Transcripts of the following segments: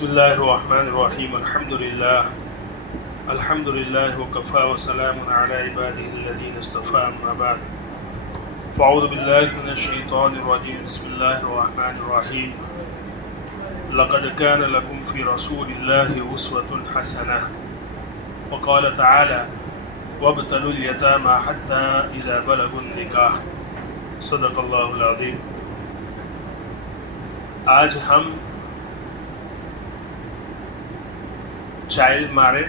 بسم اللہ الرحمن الرحیم الحمد للہ وکفا وسلام علی عبادہ الذین اصطفى اما بعد فاعوذ باللہ من الشیطان الرجیم بسم اللہ الرحمن الرحیم لقد كان لكم في رسول الله أسوة حسنة وقال تعالى وابتلوا اليتامى حتى إذا بلغوا النكاح صدق اللہ العظیم۔ آج ہم چائلڈ میرج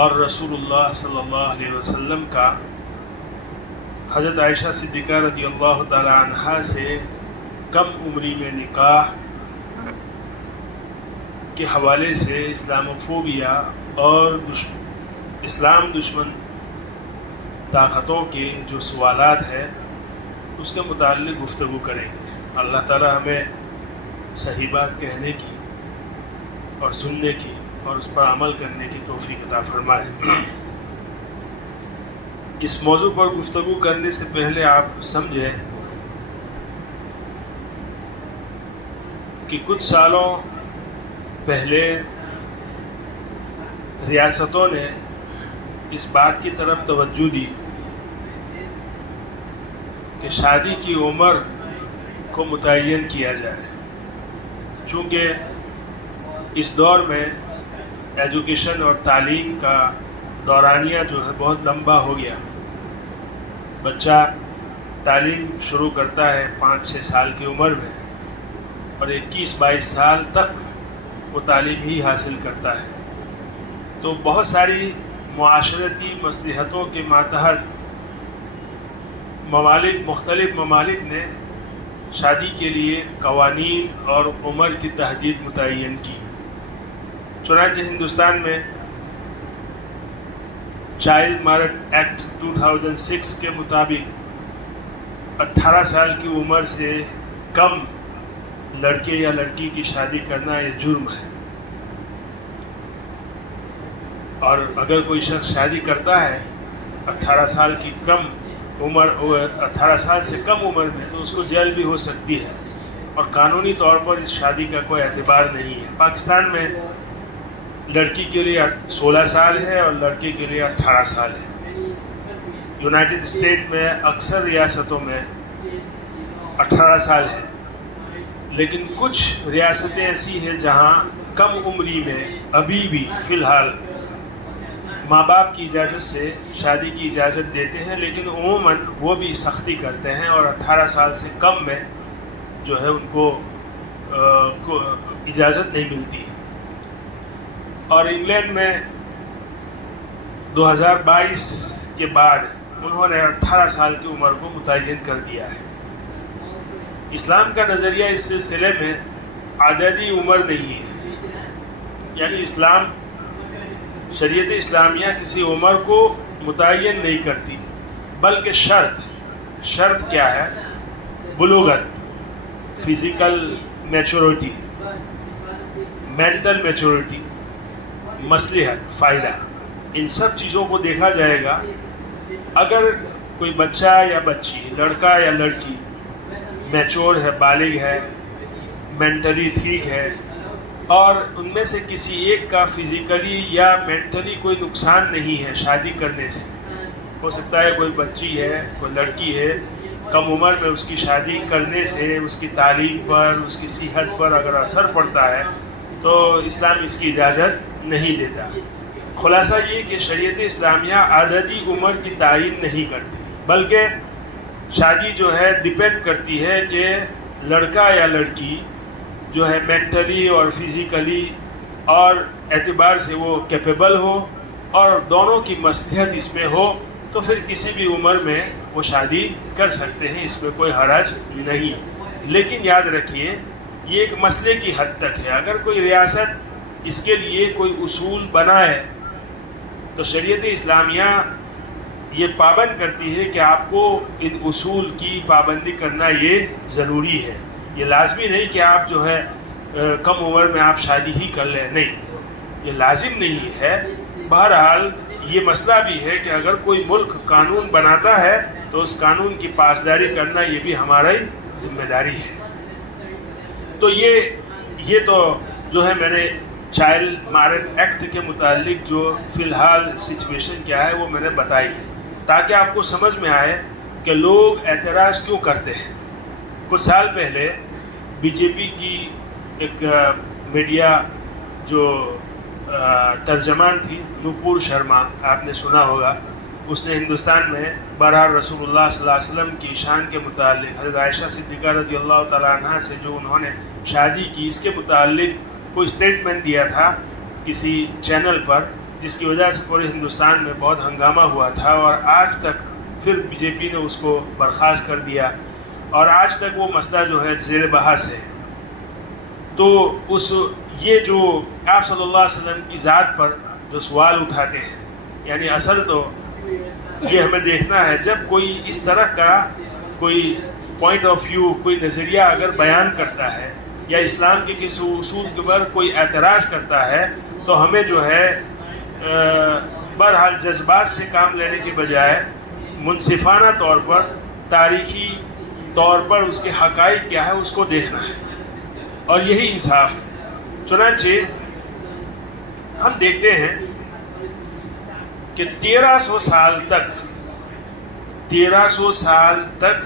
اور رسول اللہ صلی اللہ علیہ وسلم کا حضرت عائشہ صدیقہ رضی اللہ تعالی عنہا سے کم عمری میں نکاح کے حوالے سے اسلاموفوبیا اور اسلام دشمن طاقتوں کے جو سوالات ہیں اس کے متعلق گفتگو کریں گے۔ اللہ تعالی ہمیں صحیح بات کہنے کی اور سننے کی اور اس پر عمل کرنے کی توفیق عطا فرمائے۔ اس موضوع پر گفتگو کرنے سے پہلے آپ سمجھیں کہ کچھ سالوں پہلے ریاستوں نے اس بات کی طرف توجہ دی کہ شادی کی عمر کو متعین کیا جائے، چونکہ اس دور میں ایجوکیشن اور تعلیم کا دورانیہ جو ہے بہت لمبا ہو گیا۔ بچہ تعلیم شروع کرتا ہے 5-6 سال کی عمر میں اور 21-22 سال تک وہ تعلیم ہی حاصل کرتا ہے۔ تو بہت ساری معاشرتی مصلحتوں کے ماتحت مختلف ممالک نے شادی کے لیے قوانین اور عمر کی تحدید متعین کی۔ چنانچہ ہندوستان میں چائلڈ میرج ایکٹ 2006 کے مطابق 18 سال کی عمر سے کم لڑکے یا لڑکی کی شادی کرنا یہ جرم ہے، اور اگر کوئی شخص شادی کرتا ہے 18 سال کی کم عمر 18 سال سے کم عمر میں تو اس کو جیل بھی ہو سکتی ہے، اور قانونی طور پر اس شادی کا کوئی اعتبار نہیں ہے۔ پاکستان میں لڑکی کے لیے 16 سال ہے اور لڑکے کے لیے 18 سال ہے۔ یونائٹڈ اسٹیٹ میں اکثر ریاستوں میں 18 سال ہے، لیکن کچھ ریاستیں ایسی ہیں جہاں کم عمری میں ابھی بھی فی الحال ماں باپ کی اجازت سے شادی کی اجازت دیتے ہیں، لیکن عموماً وہ بھی سختی کرتے ہیں اور 18 سال سے کم میں جو ہے ان کو اجازت نہیں ملتی ہے۔ اور انگلینڈ میں 2022 کے بعد انہوں نے 18 سال کی عمر کو متعین کر دیا ہے۔ اسلام کا نظریہ اس سلسلے میں عددی عمر نہیں ہے، یعنی شریعت اسلامیہ کسی عمر کو متعین نہیں کرتی، بلکہ شرط کیا ہے؟ بلوغت، فزیکل میچورٹی، مینٹل میچورٹی، مصلحت، فائدہ، ان سب چیزوں کو دیکھا جائے گا۔ اگر کوئی بچہ یا بچی، لڑکا یا لڑکی میچور ہے، بالغ ہے، مینٹلی ٹھیک ہے، اور ان میں سے کسی ایک کا فزیکلی یا مینٹلی کوئی نقصان نہیں ہے شادی کرنے سے، ہو سکتا ہے کوئی بچی ہے، کوئی لڑکی ہے، کم عمر میں اس کی شادی کرنے سے اس کی تعلیم پر، اس کی صحت پر اگر اثر پڑتا ہے تو اسلام اس کی اجازت نہیں دیتا۔ خلاصہ یہ کہ شریعت اسلامیہ عددی عمر کی تعین نہیں کرتی، بلکہ شادی جو ہے ڈیپینڈ کرتی ہے کہ لڑکا یا لڑکی جو ہے مینٹلی اور فزیکلی اور اعتبار سے وہ کیپیبل ہو اور دونوں کی مصلحت اس میں ہو، تو پھر کسی بھی عمر میں وہ شادی کر سکتے ہیں، اس میں کوئی حرج نہیں۔ لیکن یاد رکھیے یہ ایک مسئلے کی حد تک ہے۔ اگر کوئی ریاست اس کے لیے کوئی اصول بنائے تو شریعت اسلامیہ یہ پابند کرتی ہے کہ آپ کو ان اصول کی پابندی کرنا یہ ضروری ہے۔ یہ لازمی نہیں کہ آپ جو ہے کم عمر میں آپ شادی ہی کر لیں، نہیں، یہ لازم نہیں ہے۔ بہرحال یہ مسئلہ بھی ہے کہ اگر کوئی ملک قانون بناتا ہے تو اس قانون کی پاسداری کرنا یہ بھی ہماری ذمہ داری ہے۔ تو یہ یہ تو جو ہے میں نے چائلڈ میرج ایکٹ کے متعلق جو فی الحال سچویشن کیا ہے وہ میں نے بتائی، تاکہ آپ کو سمجھ میں آئے کہ لوگ اعتراض کیوں کرتے ہیں۔ کچھ سال پہلے بی جے پی کی ایک میڈیا جو ترجمان تھی نوپور شرما، آپ نے سنا ہوگا، اس نے ہندوستان میں برحال رسول اللہ صلی اللہ علیہ وسلم کی شان کے متعلق حضرت عائشہ صدیقہ رضی اللہ تعالیٰ عنہ سے جو انہوں نے شادی کی، اس کے متعلق کوئی اسٹیٹمنٹ دیا تھا کسی چینل پر، جس کی وجہ سے پورے ہندوستان میں بہت ہنگامہ ہوا تھا، اور آج تک پھر بی جے پی نے اس کو برخاست کر دیا، اور آج تک وہ مسئلہ جو ہے زیر بحث ہے۔ تو یہ جو آپ صلی اللہ علیہ وسلم کی ذات پر جو سوال اٹھاتے ہیں، یعنی اصل تو یہ ہمیں دیکھنا ہے، جب کوئی اس طرح کا کوئی پوائنٹ آف ویو، کوئی نظریہ اگر بیان کرتا ہے یا اسلام کے کسی اصول کے پر کوئی اعتراض کرتا ہے، تو ہمیں جو ہے بہرحال جذبات سے کام لینے کے بجائے منصفانہ طور پر، تاریخی طور پر اس کے حقائق کیا ہے اس کو دیکھنا ہے، اور یہی انصاف ہے۔ چنانچہ ہم دیکھتے ہیں کہ 1300 سال تک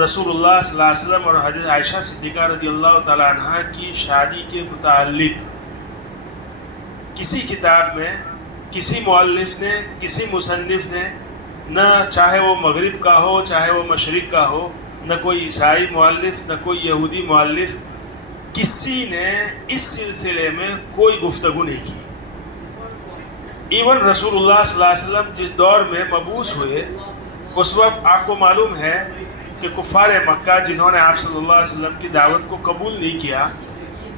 رسول اللہ صلی اللہ علیہ وسلم اور حضرت عائشہ صدیقہ رضی اللہ تعالیٰ عنہ کی شادی کے متعلق کسی کتاب میں، کسی مؤلف نے، کسی مصنف نے، نہ چاہے وہ مغرب کا ہو چاہے وہ مشرق کا ہو، نہ کوئی عیسائی مؤلف، نہ کوئی یہودی مؤلف، کسی نے اس سلسلے میں کوئی گفتگو نہیں کی۔ ایون رسول اللہ صلی اللہ علیہ وسلم جس دور میں مبعوث ہوئے، اس وقت آپ کو معلوم ہے کہ کفار مکہ جنہوں نے آپ صلی اللہ علیہ وسلم کی دعوت کو قبول نہیں کیا،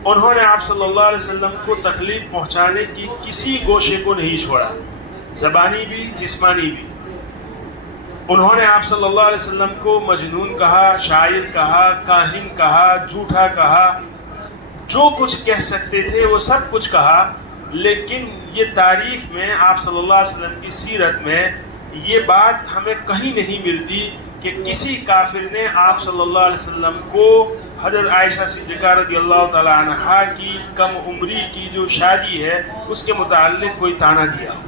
انہوں نے آپ صلی اللہ علیہ وسلم کو تکلیف پہنچانے کی کسی گوشے کو نہیں چھوڑا، زبانی بھی جسمانی بھی۔ انہوں نے آپ صلی اللہ علیہ وسلم کو مجنون کہا، شاعر کہا، کاہن کہا، جھوٹا کہا، جو کچھ کہہ سکتے تھے وہ سب کچھ کہا، لیکن یہ تاریخ میں آپ صلی اللہ علیہ وسلم کی سیرت میں یہ بات ہمیں کہیں نہیں ملتی کہ کسی کافر نے آپ صلی اللہ علیہ وسلم کو حضرت عائشہ صدیقہ رضی اللہ تعالیٰ عنہا کی کم عمری کی جو شادی ہے اس کے متعلق کوئی طعنہ دیا ہو۔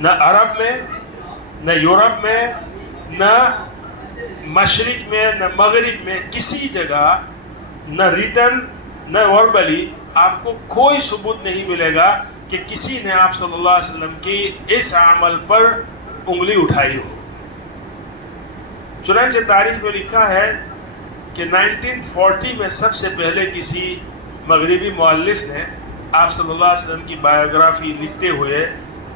نہ عرب میں، نہ یورپ میں، نہ مشرق میں، نہ مغرب میں، کسی جگہ نہ ریٹن نہ وربلی آپ کو کوئی ثبوت نہیں ملے گا کہ کسی نے آپ صلی اللہ علیہ وسلم کی اس عمل پر انگلی اٹھائی ہو۔ چنانچہ تاریخ میں لکھا ہے کہ 1940 میں سب سے پہلے کسی مغربی مؤلف نے آپ صلی اللہ علیہ وسلم کی بایوگرافی لکھتے ہوئے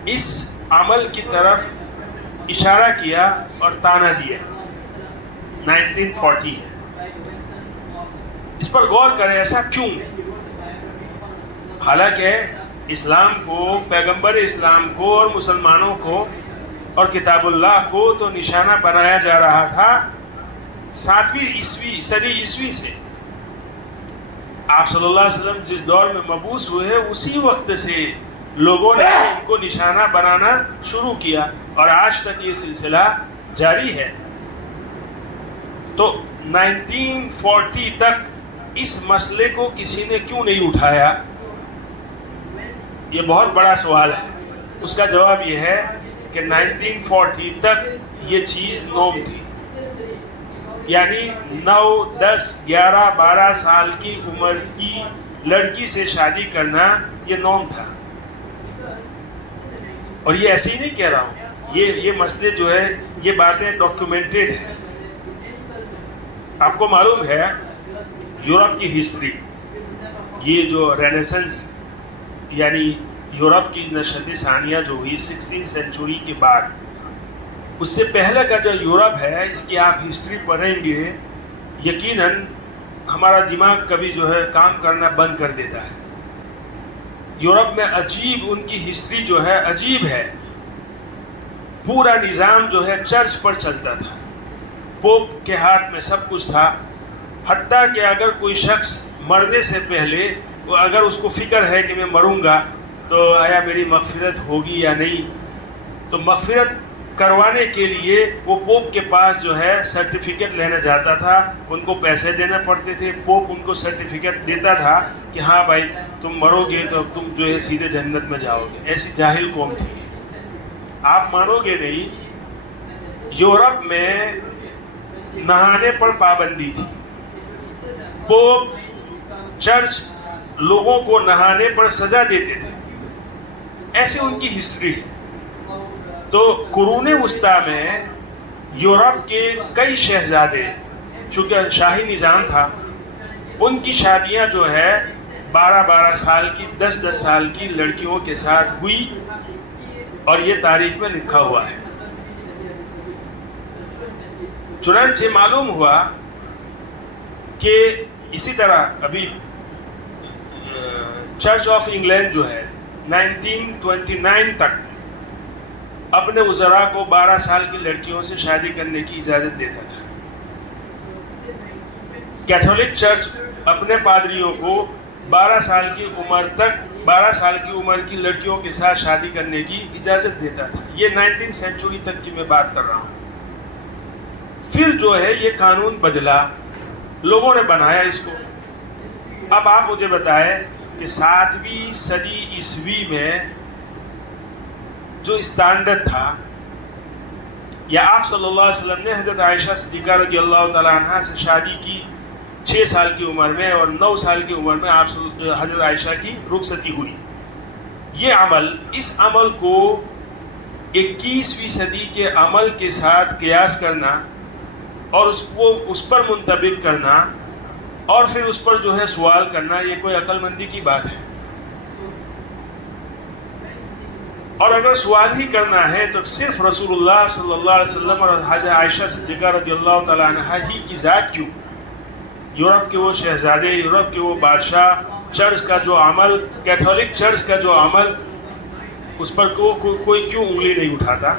اس عمل کی طرف اشارہ کیا اور طعنہ دیا، 1940 میں۔ اس پر غور کریں، ایسا کیوں؟ حالانکہ اسلام کو، پیغمبر اسلام کو اور مسلمانوں کو اور کتاب اللہ کو تو نشانہ بنایا جا رہا تھا 7ویں صدی عیسوی سے۔ آپ صلی اللہ علیہ وسلم جس دور میں مبعوث ہوئے اسی وقت سے لوگوں نے ان کو نشانہ بنانا شروع کیا، اور آج تک یہ سلسلہ جاری ہے۔ تو 1940 تک اس مسئلے کو کسی نے کیوں نہیں اٹھایا؟ یہ بہت بڑا سوال ہے۔ اس کا جواب یہ ہے کہ 1940 تک یہ چیز نوم تھی، یعنی 9، 10، 11، 12 سال کی عمر کی لڑکی سے شادی کرنا یہ نوم تھا۔ اور یہ ایسے ہی نہیں کہہ رہا ہوں، یہ مسئلے جو ہے یہ باتیں ڈاکیومنٹڈ ہیں۔ آپ کو معلوم ہے یورپ کی ہسٹری، یہ جو رینیسنس یعنی یورپ کی نشست ثانیہ جو ہوئی 16 سینچری کے بعد، اس سے پہلے کا جو یورپ ہے اس کی آپ ہسٹری پڑھیں گے، یقیناً ہمارا دماغ کبھی جو ہے کام کرنا بند کر دیتا ہے۔ یورپ میں عجیب ان کی ہسٹری جو ہے عجیب ہے۔ پورا نظام جو ہے چرچ پر چلتا تھا، پوپ کے ہاتھ میں سب کچھ تھا، حتیٰ کہ اگر کوئی شخص مرنے سے پہلے اگر اس کو فکر ہے کہ میں مروں گا تو آیا میری مغفرت ہوگی یا نہیں، تو مغفرت کروانے کے لیے وہ پوپ کے پاس جو ہے سرٹیفکیٹ لینا جاتا تھا، ان کو پیسے دینے پڑتے تھے، پوپ ان کو سرٹیفکیٹ دیتا تھا کہ ہاں بھائی تم مرو گے تو تم جو ہے سیدھے جنت میں جاؤ گے۔ ایسی جاہل قوم تھی۔ آپ مانو گے نہیں، یورپ میں نہانے پر پابندی تھی، پوپ چرچ لوگوں کو نہانے پر سزا دیتے تھے، ایسے ان کی ہسٹری ہے۔ تو قرون وسطیٰ میں یورپ کے کئی شہزادے، چونکہ شاہی نظام تھا، ان کی شادیاں جو ہے 12 سال کی، 10 سال کی لڑکیوں کے ساتھ ہوئی، اور یہ تاریخ میں لکھا ہوا ہے۔ چنانچہ معلوم ہوا کہ اسی طرح ابھی چرچ آف انگلینڈ جو ہے 1929 تک اپنے وزراء کو 12 سال کی لڑکیوں سے شادی کرنے کی اجازت دیتا تھا۔ کیتھولک چرچ اپنے پادریوں کو 12 سال کی عمر کی لڑکیوں کے ساتھ شادی کرنے کی اجازت دیتا تھا۔ یہ 19 سینچری تک کی میں بات کر رہا ہوں۔ پھر جو ہے یہ قانون بدلا، لوگوں نے بنایا اس کو۔ اب آپ مجھے بتائیں کہ 7ویں صدی عیسوی میں جو اسٹینڈرڈ تھا، یا آپ صلی اللہ علیہ وسلم نے حضرت عائشہ صدیقہ رضی اللہ تعالیٰ عنہ سے شادی کی 6 سال کی عمر میں، اور 9 سال کی عمر میں حضرت عائشہ کی رخصتی ہوئی۔ یہ عمل، اس عمل کو 21ویں صدی کے عمل کے ساتھ قیاس کرنا اور اس پر منطبق کرنا، اور پھر اس پر جو ہے سوال کرنا، یہ کوئی عقل مندی کی بات ہے؟ اور اگر سوال ہی کرنا ہے تو صرف رسول اللہ صلی اللہ علیہ وسلم اور حضرت عائشہ صدیقہ رضی اللہ تعالیٰ عنہ ہی کی ذات کیوں؟ یورپ کے وہ شہزادے، یورپ کے وہ بادشاہ، چرچ کا جو عمل، کیتھولک چرچ کا جو عمل، اس پر کوئی کیوں انگلی نہیں اٹھاتا؟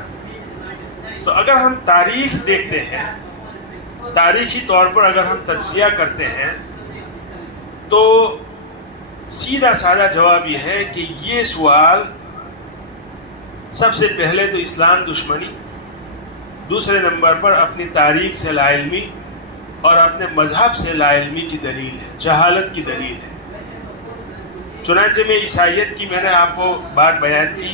تو اگر ہم تاریخ دیکھتے ہیں، تاریخی طور پر اگر ہم تجزیہ کرتے ہیں، تو سیدھا سادہ جواب یہ ہے کہ یہ سوال سب سے پہلے تو اسلام دشمنی، دوسرے نمبر پر اپنی تاریخ سے لا علمی اور اپنے مذہب سے لا علمی کی دلیل ہے، جہالت کی دلیل ہے۔ چنانچہ میں عیسائیت کی میں نے آپ کو بات بیان کی،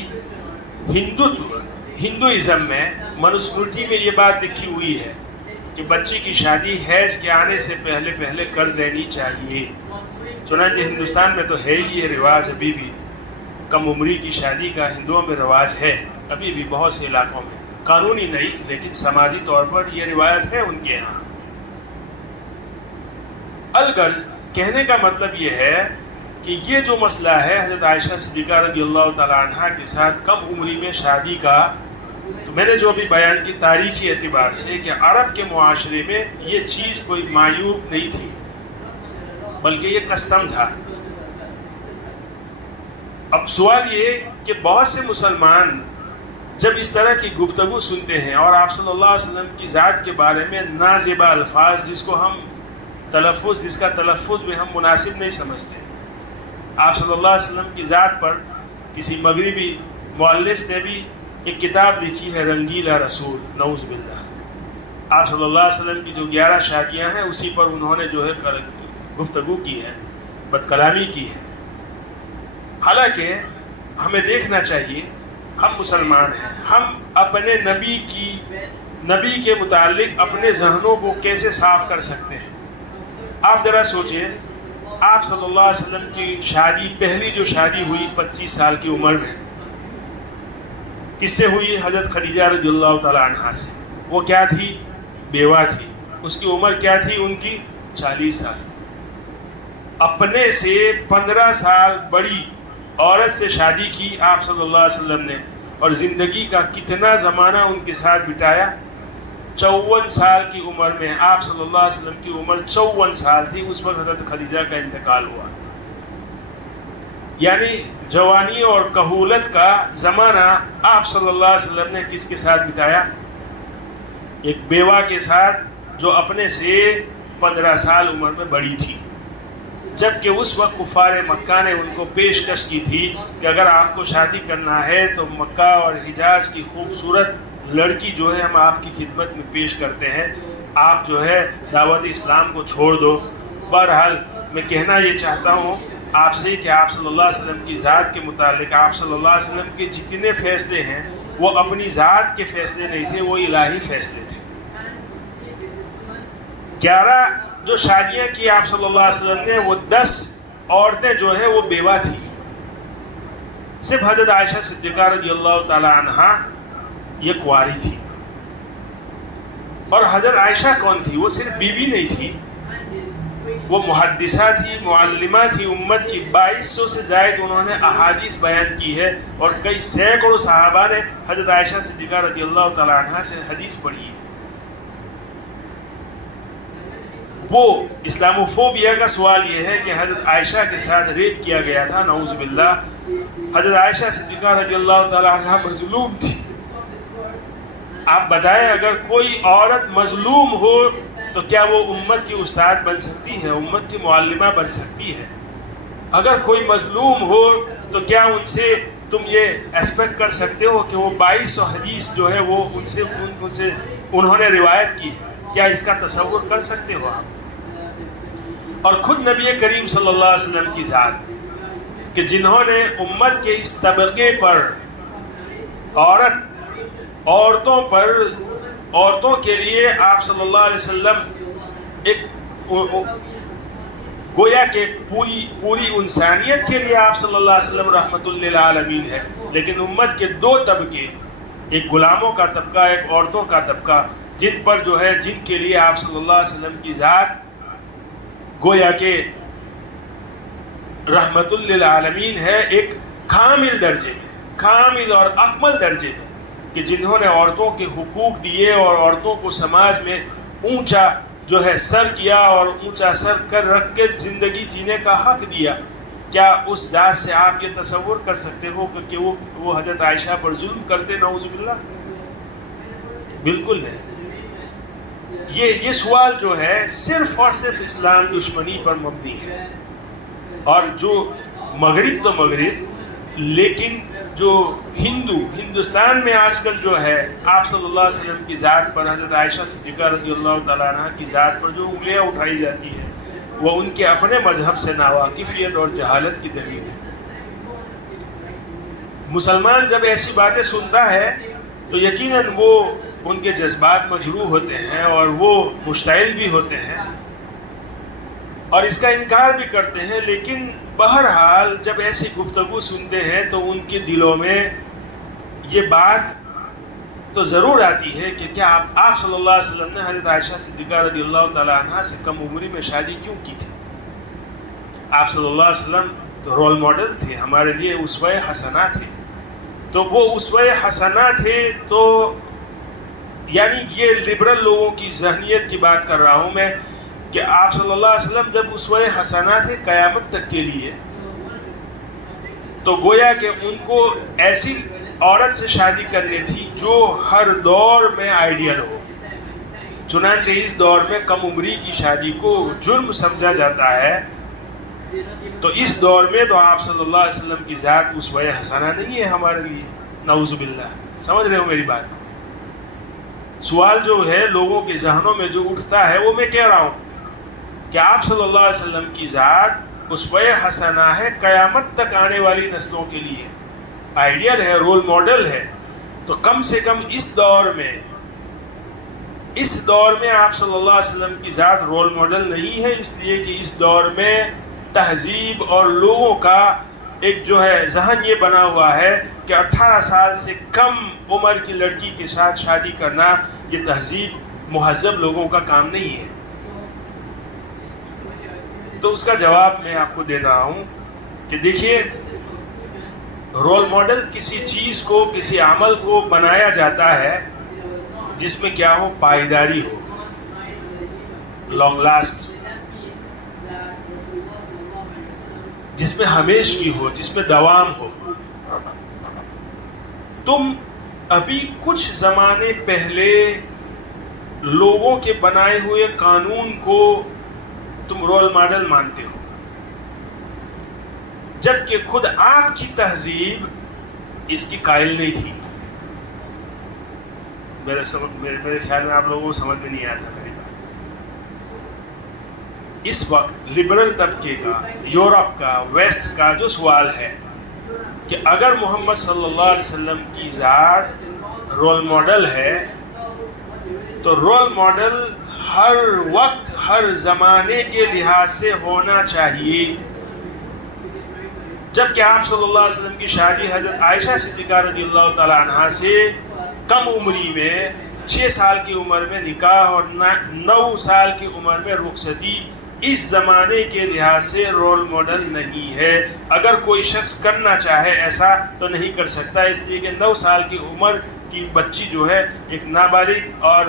ہندوازم میں منوسمرتی میں یہ بات لکھی ہوئی ہے کہ بچی کی شادی حیض کے آنے سے پہلے کر دینی چاہیے۔ چنانچہ ہندوستان میں تو ہے ہی یہ رواج، ابھی بھی کم عمری کی شادی کا ہندوؤں میں رواج ہے، ابھی بھی بہت سے علاقوں میں، قانونی نہیں لیکن سماجی طور پر یہ روایت ہے ان کے ہاں۔ الغرض کہنے کا مطلب یہ ہے کہ یہ جو مسئلہ ہے حضرت عائشہ صدیقہ رضی اللہ تعالیٰ عنہ کے ساتھ کم عمری میں شادی کا، تو میں نے جو بھی بیان کی تاریخی اعتبار سے کہ عرب کے معاشرے میں یہ چیز کوئی معیوب نہیں تھی، بلکہ یہ کسٹم تھا۔ اب سوال یہ کہ بہت سے مسلمان جب اس طرح کی گفتگو سنتے ہیں اور آپ صلی اللہ علیہ وسلم کی ذات کے بارے میں نازیبہ الفاظ، جس کا تلفظ میں ہم مناسب نہیں سمجھتے، آپ صلی اللہ علیہ وسلم کی ذات پر کسی مغربی مؤلف نے بھی ایک کتاب لکھی ہے، رنگیلا رسول، نعوذ باللہ۔ آپ صلی اللہ علیہ وسلم کی جو 11 شادیاں ہیں اسی پر انہوں نے جو ہے گفتگو کی ہے، بد کلامی کی ہے۔ حالانکہ ہمیں دیکھنا چاہیے، ہم مسلمان ہیں، ہم اپنے نبی کے متعلق اپنے ذہنوں کو کیسے صاف کر سکتے ہیں؟ آپ ذرا سوچیں، آپ صلی اللہ علیہ وسلم کی شادی، پہلی جو شادی ہوئی 25 سال کی عمر میں، کس سے ہوئی؟ حضرت خدیجہ رضی اللہ تعالیٰ عنہا سے۔ وہ کیا تھی؟ بیوہ تھی۔ اس کی عمر کیا تھی ان کی؟ 40 سال۔ اپنے سے 15 سال بڑی عورت سے شادی کی آپ صلی اللہ علیہ وسلم نے، اور زندگی کا کتنا زمانہ ان کے ساتھ بتایا؟ 54 سال کی عمر میں، آپ صلی اللہ علیہ وسلم کی عمر 54 سال تھی، اس وقت حضرت خدیجہ کا انتقال ہوا۔ یعنی جوانی اور کہولت کا زمانہ آپ صلی اللہ علیہ وسلم نے کس کے ساتھ بتایا؟ ایک بیوہ کے ساتھ جو اپنے سے 15 سال عمر میں بڑی تھی، جبکہ اس وقت کفار مکہ نے ان کو پیشکش کی تھی کہ اگر آپ کو شادی کرنا ہے تو مکہ اور حجاز کی خوبصورت لڑکی جو ہے ہم آپ کی خدمت میں پیش کرتے ہیں، آپ جو ہے دعوت اسلام کو چھوڑ دو۔ بہرحال میں کہنا یہ چاہتا ہوں آپ سے کہ آپ صلی اللہ علیہ وسلم کی ذات کے متعلق آپ صلی اللہ علیہ وسلم کے جتنے فیصلے ہیں وہ اپنی ذات کے فیصلے نہیں تھے، وہ الہی فیصلے تھے۔ 11 جو شادیاں کی آپ صلی اللہ علیہ وسلم نے، وہ 10 عورتیں جو ہے وہ بیوہ تھیں۔ صرف حضرت عائشہ صدیقہ رضی اللہ تعالی عنہا یہ کنواری تھی۔ اور حضرت عائشہ کون تھی؟ وہ صرف بیوی نہیں تھی، وہ محدثہ تھی، معلمہ تھی امت کی۔ 2200 سے زائد انہوں نے احادیث بیان کی ہے، اور کئی سینکڑوں صحابہ نے حضرت عائشہ صدیقہ رضی اللہ تعالی عنہا سے حدیث پڑھی ہے۔ وہ اسلاموفوبیا کا سوال یہ ہے کہ حضرت عائشہ کے ساتھ ریپ کیا گیا تھا، نعوذ باللہ۔ حضرت عائشہ صدیقہ رضی اللہ تعالی عنہا مظلوم تھی۔ آپ بتائیں اگر کوئی عورت مظلوم ہو تو کیا وہ امت کی استاد بن سکتی ہے، امت کی معلمہ بن سکتی ہے؟ اگر کوئی مظلوم ہو تو کیا ان سے تم یہ ایکسپیکٹ کر سکتے ہو کہ وہ 2200 حدیث جو ہے وہ ان سے انہوں نے روایت کی ہے؟ کیا اس کا تصور کر سکتے ہو آپ؟ اور خود نبی کریم صلی اللہ علیہ وسلم کی ذات کہ جنہوں نے امت کے اس طبقے پر عورتوں کے لیے آپ صلی اللہ علیہ وسلم ایک گویا کہ پوری انسانیت کے لیے آپ صلی اللہ علیہ وسلم رحمت للعالمین ہے، لیکن امت کے 2 طبقے، ایک غلاموں کا طبقہ، ایک عورتوں کا طبقہ، جن پر جو ہے جن کے لیے آپ صلی اللہ علیہ وسلم کی ذات گویا کہ رحمت للعالمین ہے، ایک کامل درجے میں، کامل اور اکمل درجے میں، کہ جنہوں نے عورتوں کے حقوق دیے اور عورتوں کو سماج میں اونچا جو ہے سر کیا اور اونچا سر کر رکھ کے زندگی جینے کا حق دیا۔ کیا اس ذات سے آپ یہ تصور کر سکتے ہو کہ وہ حضرت عائشہ پر ظلم کرتے؟ نعوذ باللہ، بالکل نہیں۔ یہ سوال جو ہے صرف اور صرف اسلام دشمنی پر مبنی ہے، اور جو مغرب تو مغرب، لیکن جو ہندوستان میں آج کل جو ہے آپ صلی اللہ علیہ وسلم کی ذات پر، حضرت عائشہ صدیقہ رضی اللہ تعالیٰ عنہ کی ذات پر جو انگلیاں اٹھائی جاتی ہیں، وہ ان کے اپنے مذہب سے ناواقفیت اور جہالت کی دلیل ہے۔ مسلمان جب ایسی باتیں سنتا ہے تو یقیناً وہ ان کے جذبات مجروح ہوتے ہیں اور وہ مشتعل بھی ہوتے ہیں اور اس کا انکار بھی کرتے ہیں، لیکن بہرحال جب ایسی گفتگو سنتے ہیں تو ان کے دلوں میں یہ بات تو ضرور آتی ہے کہ کیا آپ صلی اللہ علیہ وسلم نے حضرت عائشہ صدیقہ رضی اللہ تعالی عنہا سے کم عمری میں شادی کیوں کی تھی؟ آپ صلی اللہ علیہ وسلم تو رول ماڈل تھے، ہمارے لیے اسوہ حسنہ تھے۔ تو وہ اسوہ حسنہ تھے تو یعنی یہ لبرل لوگوں کی ذہنیت کی بات کر رہا ہوں میں، کہ آپ صلی اللہ علیہ وسلم جب اسوہ حسنہ تھے قیامت تک کے لیے، تو گویا کہ ان کو ایسی عورت سے شادی کرنی تھی جو ہر دور میں آئیڈیل ہو۔ چنانچہ اس دور میں کم عمری کی شادی کو جرم سمجھا جاتا ہے، تو اس دور میں تو آپ صلی اللہ علیہ وسلم کی ذات اسوہ حسنہ نہیں ہے ہمارے لیے، نعوذ باللہ۔ سمجھ رہے ہو میری بات؟ سوال جو ہے لوگوں کے ذہنوں میں جو اٹھتا ہے وہ میں کہہ رہا ہوں کہ آپ صلی اللہ علیہ وسلم کی ذات اسوہ حسنہ ہے قیامت تک آنے والی نسلوں کے لیے، آئیڈیل ہے، رول ماڈل ہے۔ تو کم سے کم اس دور میں آپ صلی اللہ علیہ وسلم کی ذات رول ماڈل نہیں ہے، اس لیے کہ اس دور میں تہذیب اور لوگوں کا ایک جو ہے ذہن یہ بنا ہوا ہے کہ 18 سال سے کم عمر کی لڑکی کے ساتھ شادی کرنا یہ تہذیب مہذب لوگوں کا کام نہیں ہے۔ تو اس کا جواب میں آپ کو دے رہا ہوں کہ دیکھیے، رول ماڈل کسی چیز کو، کسی عمل کو بنایا جاتا ہے جس میں کیا ہو، پائیداری ہو، لانگ لاسٹ، جس میں ہمیشگی ہو، جس میں دوام ہو۔ تم ابھی کچھ زمانے پہلے لوگوں کے بنائے ہوئے قانون کو تم رول ماڈل مانتے ہو، جبکہ خود آپ کی تہذیب اس کی قائل نہیں تھی۔ میرے خیال میں آپ لوگوں کو سمجھ میں نہیں آیا تھا میری بات. اس وقت لبرل طبقے کا، یورپ کا، ویسٹ کا جو سوال ہے کہ اگر محمد صلی اللہ علیہ وسلم کی ذات رول ماڈل ہے تو رول ماڈل ہر وقت ہر زمانے کے لحاظ سے ہونا چاہیے. جب کہ آپ صلی اللہ علیہ وسلم کی شادی حضرت عائشہ صدیقہ رضی اللہ تعالی عنہا سے کم عمری میں 6 سال کی عمر میں نکاح اور 9 سال کی عمر میں رخصتی اس زمانے کے لحاظ سے رول ماڈل نہیں ہے. اگر کوئی شخص کرنا چاہے ایسا تو نہیں کر سکتا، اس لیے کہ 9 سال کی عمر کی بچی جو ہے ایک نابالغ اور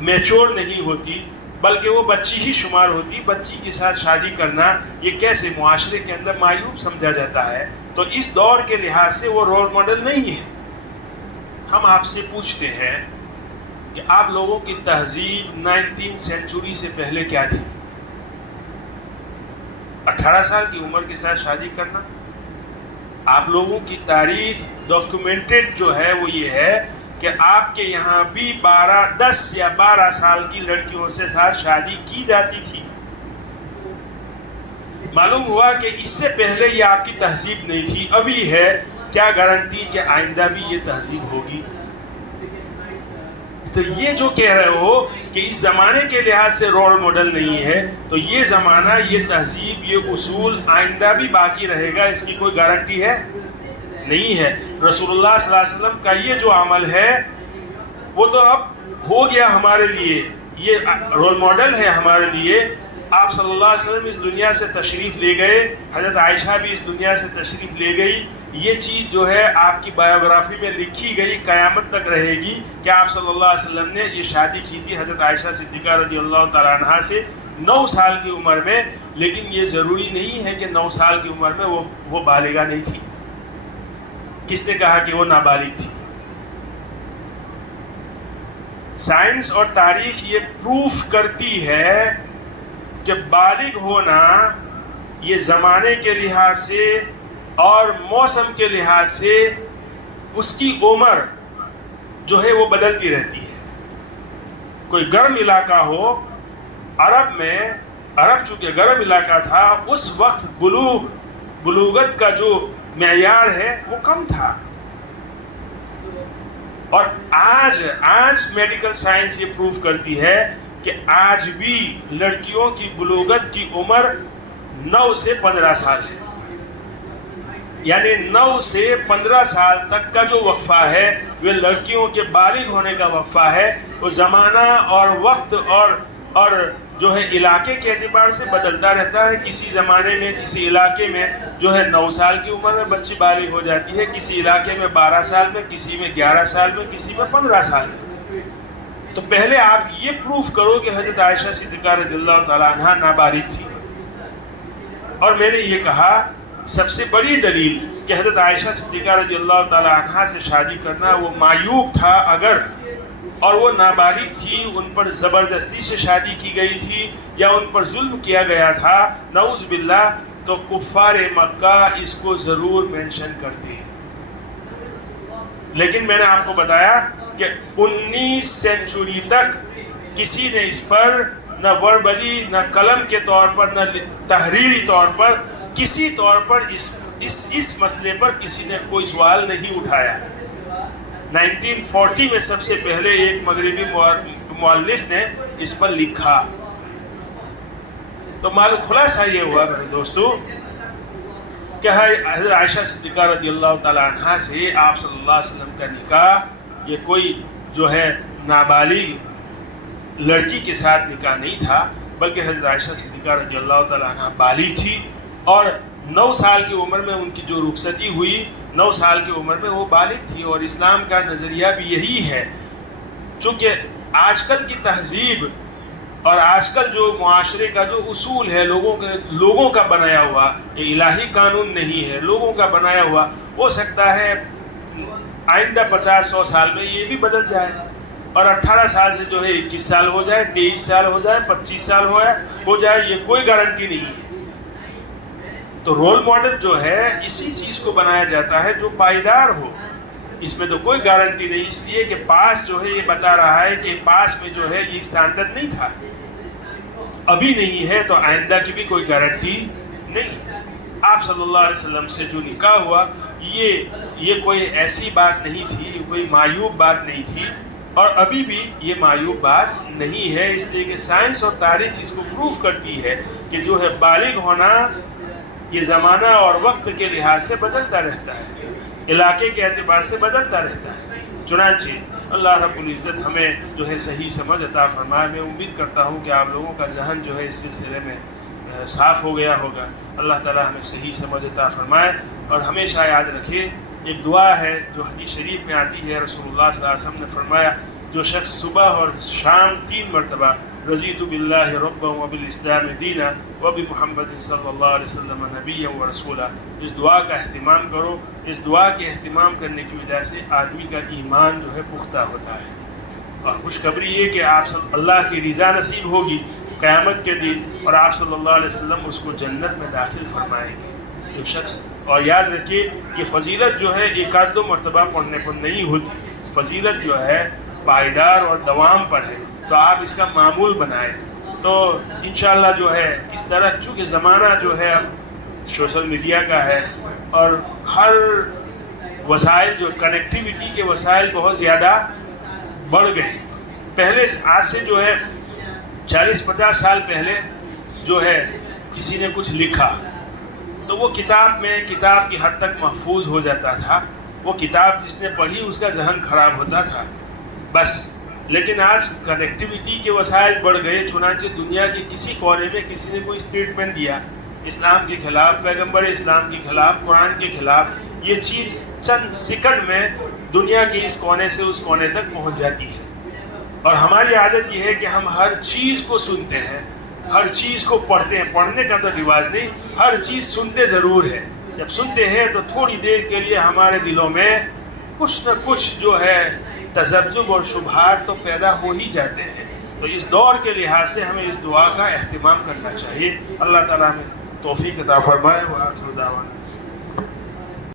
میچور نہیں ہوتی، بلکہ وہ بچی ہی شمار ہوتی. بچی کے ساتھ شادی کرنا یہ کیسے معاشرے کے اندر معیوب سمجھا جاتا ہے، تو اس دور کے لحاظ سے وہ رول ماڈل نہیں ہے. ہم آپ سے پوچھتے ہیں کہ آپ لوگوں کی تہذیب 19 سینچری سے پہلے کیا تھی؟ 18 سال کی عمر کے ساتھ شادی کرنا. آپ لوگوں کی تاریخ ڈاکیومنٹڈ جو ہے وہ یہ ہے کہ آپ کے یہاں بھی 10 یا 12 سال کی لڑکیوں سے ساتھ شادی کی جاتی تھی. معلوم ہوا کہ اس سے پہلے یہ آپ کی تہذیب نہیں تھی، ابھی ہے. کیا گارنٹی کہ آئندہ بھی یہ تہذیب ہوگی؟ تو یہ جو کہہ رہے ہو کہ اس زمانے کے لحاظ سے رول ماڈل نہیں ہے، تو یہ زمانہ، یہ تہذیب، یہ اصول آئندہ بھی باقی رہے گا، اس کی کوئی گارنٹی ہے؟ نہیں ہے. رسول اللہ صلی اللہ علیہ وسلم کا یہ جو عمل ہے وہ تو اب ہو گیا ہمارے لیے، یہ رول ماڈل ہے ہمارے لیے. آپ صلی اللہ علیہ وسلم اس دنیا سے تشریف لے گئے، حضرت عائشہ بھی اس دنیا سے تشریف لے گئی. یہ چیز جو ہے آپ کی بایوگرافی میں لکھی گئی، قیامت تک رہے گی کہ آپ صلی اللہ علیہ وسلم نے یہ شادی کی تھی حضرت عائشہ صدیقہ رضی اللہ تعالیٰ عنہا سے 9 سال کی عمر میں. لیکن یہ ضروری نہیں ہے کہ 9 سال کی عمر میں وہ بالغہ نہیں تھی. کس نے کہا کہ وہ نابالغ تھی؟ سائنس اور تاریخ یہ پروف کرتی ہے کہ بالغ ہونا یہ زمانے کے لحاظ سے اور موسم کے لحاظ سے اس کی عمر جو ہے وہ بدلتی رہتی ہے. کوئی گرم علاقہ ہو، عرب چونکہ گرم علاقہ تھا، اس وقت بلوغت کا جو معیار ہے وہ کم تھا. اور آج میڈیکل سائنس یہ پروف کرتی ہے کہ آج بھی لڑکیوں کی بلوغت کی عمر 9 سے 15 سال ہے. یعنی 9 سے 15 سال تک کا جو وقفہ ہے وہ لڑکیوں کے بالغ ہونے کا وقفہ ہے. وہ زمانہ اور وقت اور جو ہے علاقے کے اعتبار سے بدلتا رہتا ہے. کسی زمانے میں کسی علاقے میں جو ہے 9 سال کی عمر میں بچی بالغ ہو جاتی ہے، کسی علاقے میں 12 سال میں، کسی میں 11 سال میں، کسی میں 15 سال میں. تو پہلے آپ یہ پروف کرو کہ حضرت عائشہ صدیقہ رضی اللہ تعالیٰ عنہا نابالغ تھی. اور میں نے یہ کہا سب سے بڑی دلیل کہ حضرت عائشہ صدیقہ رضی اللہ تعالیٰ عنہا سے شادی کرنا وہ معیوب تھا اگر، اور وہ نابالغ تھی، ان پر زبردستی سے شادی کی گئی تھی یا ان پر ظلم کیا گیا تھا، نعوذ باللہ، تو کفار مکہ اس کو ضرور مینشن کرتے ہیں. لیکن میں نے آپ کو بتایا کہ 19 سینچری تک کسی نے اس پر نہ وربلی، نہ قلم کے طور پر، نہ تحریری طور پر، کسی طور پر اس مسئلے پر کسی نے کوئی سوال نہیں اٹھایا. 1940 میں سب سے پہلے ایک مغربی مؤلف نے اس پر لکھا. تو معلوم خلاصہ یہ ہوا میرے دوستو کہ حضرت عائشہ صدیقہ رضی اللہ تعالیٰ عنہا سے آپ صلی اللہ علیہ وسلم کا نکاح یہ کوئی جو ہے نابالغ لڑکی کے ساتھ نکاح نہیں تھا، بلکہ حضرت عائشہ صدیقہ رضی اللہ تعالیٰ عنہا بالغ تھی اور 9 سال کی عمر میں ان کی جو رخصتی ہوئی، 9 سال کی عمر میں وہ بالغ تھی. اور اسلام کا نظریہ بھی یہی ہے. چونکہ آج کل کی تہذیب اور آج کل جو معاشرے کا جو اصول ہے لوگوں کا بنایا ہوا، یہ الہی قانون نہیں ہے، لوگوں کا بنایا ہوا، ہو سکتا ہے آئندہ 50-100 سال میں یہ بھی بدل جائے اور 18 سال سے جو ہے 21 سال ہو جائے، 23 سال ہو جائے، 25 سال ہو جائے، یہ کوئی گارنٹی نہیں ہے. تو رول ماڈل جو ہے اسی چیز کو بنایا جاتا ہے جو پائیدار ہو. اس میں تو کوئی گارنٹی نہیں، اس لیے کہ پاس جو ہے یہ بتا رہا ہے کہ پاس میں جو ہے یہ اسٹینڈرڈ نہیں تھا، ابھی نہیں ہے تو آئندہ کی بھی کوئی گارنٹی نہیں ہے۔ آپ صلی اللہ علیہ وسلم سے جو نکاح ہوا یہ کوئی ایسی بات نہیں تھی، کوئی معیوب بات نہیں تھی، اور ابھی بھی یہ معیوب بات نہیں ہے، اس لیے کہ سائنس اور تاریخ اس کو پروف کرتی ہے کہ جو ہے بالغ ہونا یہ زمانہ اور وقت کے لحاظ سے بدلتا رہتا ہے، علاقے کے اعتبار سے بدلتا رہتا ہے۔ چنانچہ اللہ رب العزت ہمیں جو ہے صحیح سمجھ عطا فرمائے۔ میں امید کرتا ہوں کہ آپ لوگوں کا ذہن جو ہے اس سلسلے میں صاف ہو گیا ہوگا۔ اللہ تعالیٰ ہمیں صحیح سمجھ عطا فرمائے، اور ہمیشہ یاد رکھے ایک دعا ہے جو حدیث شریف میں آتی ہے، رسول اللہ صلی اللہ علیہ وسلم نے فرمایا جو شخص صبح اور شام 3 مرتبہ رضیت باللہ ربا وبالاسلام دینا وبمحمد صلی اللہ علیہ وسلم نبیا ورسولا، اس دعا کا اہتمام کرو۔ اس دعا کے اہتمام کرنے کی وجہ سے آدمی کا ایمان جو ہے پختہ ہوتا ہے، اور خوشخبری یہ کہ آپ اللہ کی رضا نصیب ہوگی قیامت کے دن، اور آپ صلی اللہ علیہ وسلم اس کو جنت میں داخل فرمائیں گے جو شخص۔ اور یاد رکھیے یہ فضیلت جو ہے ایک آدھ 2 مرتبہ پڑھنے پر نہیں ہوتی، فضیلت جو ہے پائیدار اور دوام پر ہے، تو آپ اس کا معمول بنائیں۔ تو انشاءاللہ جو ہے اس طرح، چونکہ زمانہ جو ہے اب سوشل میڈیا کا ہے، اور ہر وسائل جو کنیکٹیویٹی کے وسائل بہت زیادہ بڑھ گئے۔ پہلے آج سے جو ہے 40-50 سال پہلے جو ہے کسی نے کچھ لکھا تو وہ کتاب کی حد تک محفوظ ہو جاتا تھا، وہ کتاب جس نے پڑھی اس کا ذہن خراب ہوتا تھا بس۔ لیکن آج کنیکٹیویٹی کے وسائل بڑھ گئے، چنانچہ دنیا کے کسی کونے میں کسی نے کوئی اسٹیٹمنٹ دیا اسلام کے خلاف، پیغمبر اسلام کے خلاف، قرآن کے خلاف، یہ چیز چند سیکنڈ میں دنیا کے اس کونے سے اس کونے تک پہنچ جاتی ہے۔ اور ہماری عادت یہ ہے کہ ہم ہر چیز کو سنتے ہیں، ہر چیز کو پڑھتے ہیں، پڑھنے کا تو رواج نہیں، ہر چیز سنتے ضرور ہے۔ جب سنتے ہیں تو تھوڑی دیر کے لیے ہمارے دلوں میں کچھ نہ کچھ جو ہے تذبذب اور شبہات تو پیدا ہو ہی جاتے ہیں۔ تو اس دور کے لحاظ سے ہمیں اس دعا کا اہتمام کرنا چاہیے۔ اللہ تعالیٰ ہمیں توفیق عطا فرمائے۔ وآخر دعوانا